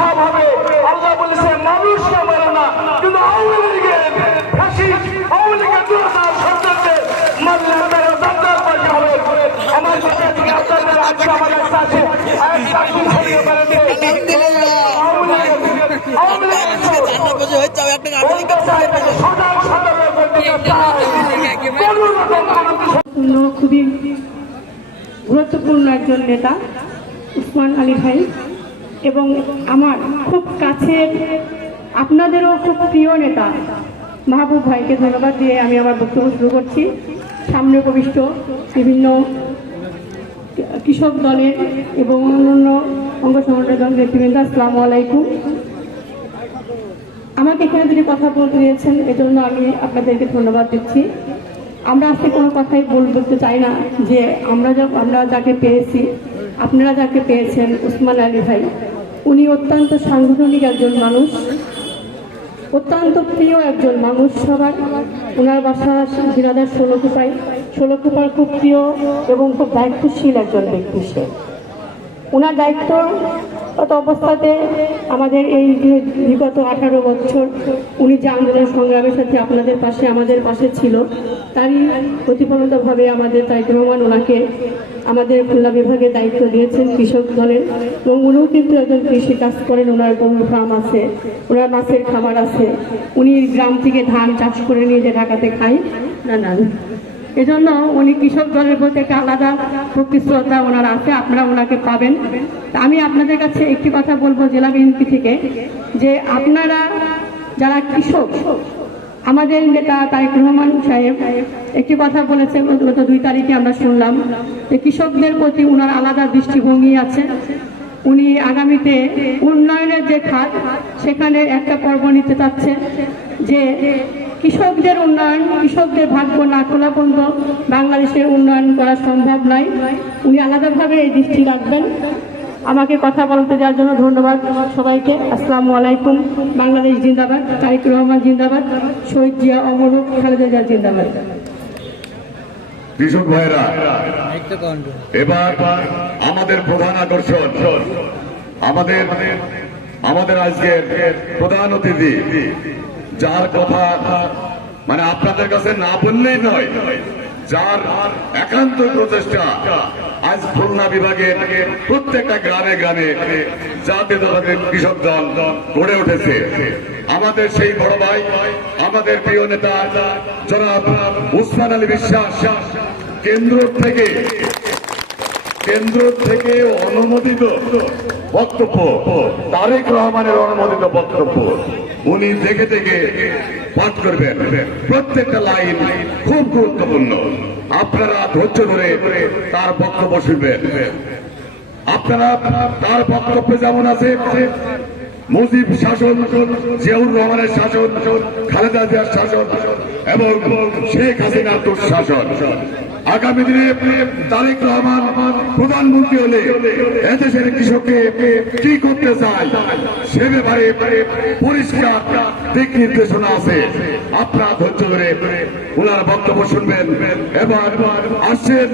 হিসাব হবে। আল্লাহ বলেছে মানুষকে মারে না, কিন্তু আওয়ামী লীগের আওয়ামী লীগের দুরাচার সন্তানকে মারলে তারা জান্নাত বাসী হবে। আমার কাছে থেকে আপনাদের আজকে আমার কাছে আছে আওয়ামী খুবই গুরুত্বপূর্ণ একজন নেতা উসমান আলী ভাই, এবং আমার খুব কাছের আপনাদেরও খুব প্রিয় নেতা মাহবুব ভাইকে ধন্যবাদ দিয়ে আমি আমার বক্তব্য শুরু করছি। সামনে উপবিষ্ট বিভিন্ন কৃষক দলের এবং অন্যান্য অঙ্গ সংগঠনের দলের নেতৃবৃন্দ, আসসালামু আলাইকুম। আমাকে এখানে যদি কথা বলতে দিয়েছেন এজন্য আমি আপনাদেরকে ধন্যবাদ দিচ্ছি। আমরা আজকে কোনো কথাই বলতে চাই না যে আমরা যাকে পেয়েছি, আপনারা যাকে পেয়েছেন উসমান আলী ভাই, উনি অত্যন্ত সাংগঠনিক একজন মানুষ, অত্যন্ত প্রিয় একজন মানুষ সবার। ওনার বাসা ঝিনাইদহ ষোলকুপার খুব প্রিয় এবং খুব দায়িত্বশীল একজন ব্যক্তি সে। ওনার দায়িত্বগত অবস্থাতে আমাদের এই যে বিগত 18 বছর উনি যে আন্দোলন সংগ্রামের সাথে আপনাদের পাশে আমাদের পাশে ছিল, তারই প্রতিফলিতভাবে আমাদের তারেক রহমান ওনাকে আমাদের খুলনা বিভাগে দায়িত্ব দিয়েছেন কৃষক দলের, এবং উনিও কিন্তু একজন কৃষি কাজ করেন। ওনার গরুর ফার্ম আছে, ওনার মাছের খামার আছে, উনি গ্রাম থেকে ধান চাষ করে নিয়ে যে ঢাকাতে খায় না এজন্য উনি কৃষক দলের প্রতি একটা আলাদা ভক্তি শ্রদ্ধা ওনার আছে, আপনারা ওনাকে পাবেন। আমি আপনাদের কাছে একটি কথা বলবো জেলা বিএনপি থেকে, যে আপনারা যারা কৃষক, আমাদের নেতা তারেক রহমান সাহেব একটি কথা বলেছেন গত 2 তারিখে আমরা শুনলাম যে কৃষকদের প্রতি ওনার আলাদা দৃষ্টিভঙ্গি আছে। উনি আগামীতে উন্নয়নের যে খাত সেখানে একটা পর্ব নিতে চাচ্ছে, যে কৃষকদের উন্নয়ন, কৃষকদের ভাগ্য না খোলা পর্যন্ত বাংলাদেশের উন্নয়ন করা সম্ভব নয়। উনি আলাদাভাবে এই দৃষ্টি রাখবেন। আমাকে কথা বলতে যাওয়ার জন্য ধন্যবাদ সবাইকে। আসসালামু আলাইকুম। বাংলাদেশ জিন্দাবাদ, তারেক রহমান জিন্দাবাদ, শহীদ জিয়া অমর হোক, খালেদা জিয়া জিন্দাবাদ। কৃষক ভাইরা, এবার আমাদের প্রধান আকর্ষণ, আমাদের আজকের প্রধান অতিথি, যার কথা মানে আপনাদের কাছে না বললেই নয়, যার একান্ত প্রচেষ্টা আজ খুলনা বিভাগের প্রত্যেকটা গ্রামে গ্রামে জাতীয়তাবাদী কৃষক দল গড়ে উঠেছে। আমাদের সেই বড় ভাই, আমাদের প্রিয় নেতা জনাব উসমান আলী বিশ্বাস কেন্দ্র থেকে অনুমোদিত বক্তব্য, তারেক রহমানের অনুমোদিত বক্তব্য উনি দেখে পাঠ করবেন। প্রত্যেকটা লাইন খুব গুরুত্বপূর্ণ। আপনারা ধৈর্য ধরে তার বক্তব্য শুনবেন। আপনারা তার বক্তব্যে যেমন আছে মুজিব শাসন, জিয়াউর রহমানের শাসন, খালেদা জিয়ার শাসন এবং শেখ হাসিনার দুঃশাসন, আগামী দিনে তারেক রহমান প্রধানমন্ত্রী হলে এদেশের কৃষককে কি করতে চায় সে ব্যাপারে পরিষ্কার দিক নির্দেশনা আছে। আপনারা ধৈর্য ধরে ওনার বক্তব্য শুনবেন। এবার আসছেন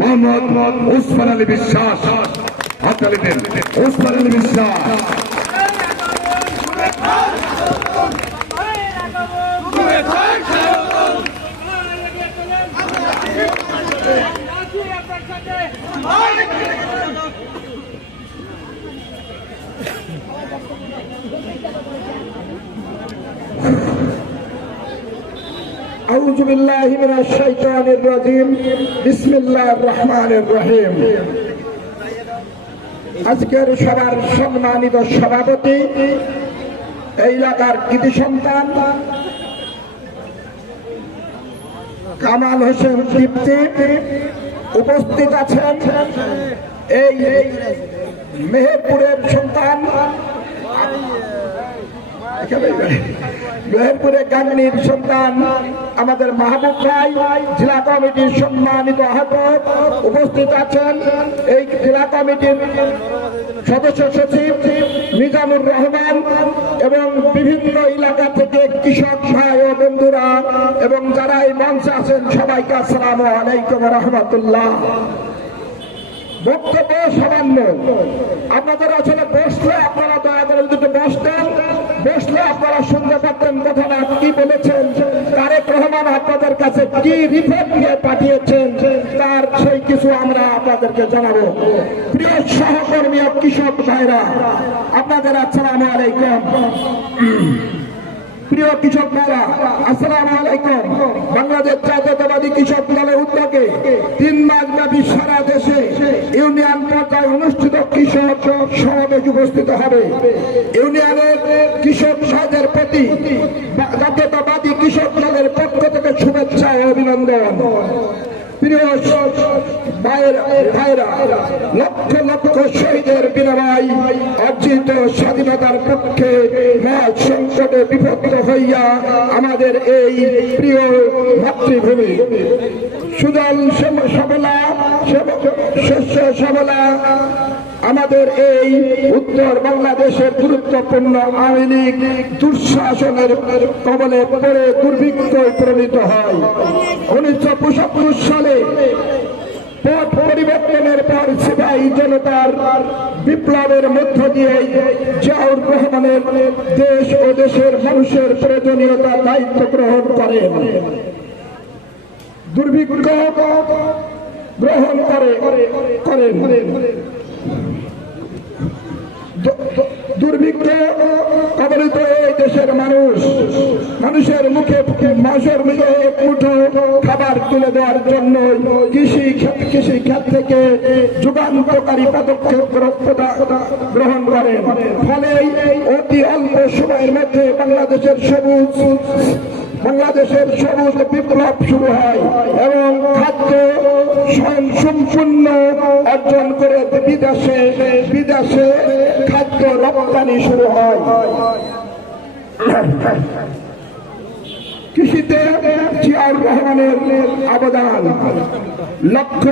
মোহাম্মদ উসমান আলী বিশ্বাস। হাততালি দেন উসমান আলী বিশ্বাস। আউযু বিল্লাহি মিনাশ শাইতানির রাজিম। বিসমিল্লাহির রহমানির রহিম। আজকের সবার সম্মানিত সভাপতি, এই এলাকার কৃতি সন্তান কামাল হোসেন দীপ্তি উপস্থিত আছেন, এই মেহেরপুরের সন্তান, মেহেরপুরের গাংনীর সন্তান আমাদের মাহবুব ভাই, জেলা কমিটির সম্মানিত আহ্বায়ক উপস্থিত আছেন, এই জেলা কমিটির সদস্য সচিব মিজানুর রহমান এবং বিভিন্ন এলাকা থেকে কৃষক ভাই ও বন্ধুরা এবং যারা এই মঞ্চে আছেন সবাইকে আসসালামু আলাইকুম ওয়া রাহমাতুল্লাহ। বক্তব্য সামান্য। আপনাদের আসলে বসলে আপনারা দয়া করে দুটো বসতেন, বসলে আপনারা শুনতে পারতেন কথাটা কি বলেছেন, তারেক রহমান আপনাদের কাছে কি রিপোর্ট নিয়ে পাঠিয়েছেন, তার সেই কিছু আমরা আপনাদেরকে জানাবো। প্রিয় সহকর্মী ও কৃষক ভাইরা, আপনাদের আসসালামু আলাইকুম। প্রিয় কৃষক ভাইরা, আসসালামু আলাইকুম। বাংলাদেশ জাতীয়তাবাদী কৃষক দলের উদ্যোগে 3 মাস ব্যাপী সারা দেশে ইউনিয়ন পর্যায়ে অনুষ্ঠিত কৃষক সমাবেশ উপস্থিত হবে। ইউনিয়নের কৃষক ভাইদের প্রতি জাতীয়তাবাদী কৃষক দলের পক্ষ থেকে শুভেচ্ছা ও অভিনন্দন। প্রিয় ভাইরা, লক্ষ লক্ষ শহীদের বিনিময় অর্জিত স্বাধীনতার পক্ষে মহৎ সংকটে বিপন্ন হইয়া আমাদের এই প্রিয় মাতৃভূমি সুজল সবলা শস্য সবলা আমাদের এই উত্তর বাংলাদেশের গুরুত্বপূর্ণ আওয়ামী লীগ দুঃশাসনের কবলে পড়ে দুর্ভিক্ষয় পরিণত হয়। 1975 সালে পথ পরিবর্তনের পর সিপাহী জনতার বিপ্লবের মধ্য দিয়ে জিয়াউর রহমানের দেশ ও দেশের মানুষের প্রয়োজনীয়তার দায়িত্ব গ্রহণ করেন, দুর্ভিক্ষ গ্রহণ করেন। দুর্ভিক্ষ কবলিত এই দেশের মানুষের মুখে মাসের মুখে এক মুঠো খাবার তুলে দেওয়ার জন্য কৃষি খাত থেকে যুগান্তকারী পদক্ষেপ গ্রহণ করেন। ফলে অতি অল্প সময়ের মধ্যে বাংলাদেশের সবুজ বিপ্লব শুরু হয় এবং খাদ্য সম্পূর্ণ অর্জন করে বিদেশে খাদ্য রপ্তানি শুরু হয়। কৃষিতে জিয়াউর রহমানের অবদান লক্ষ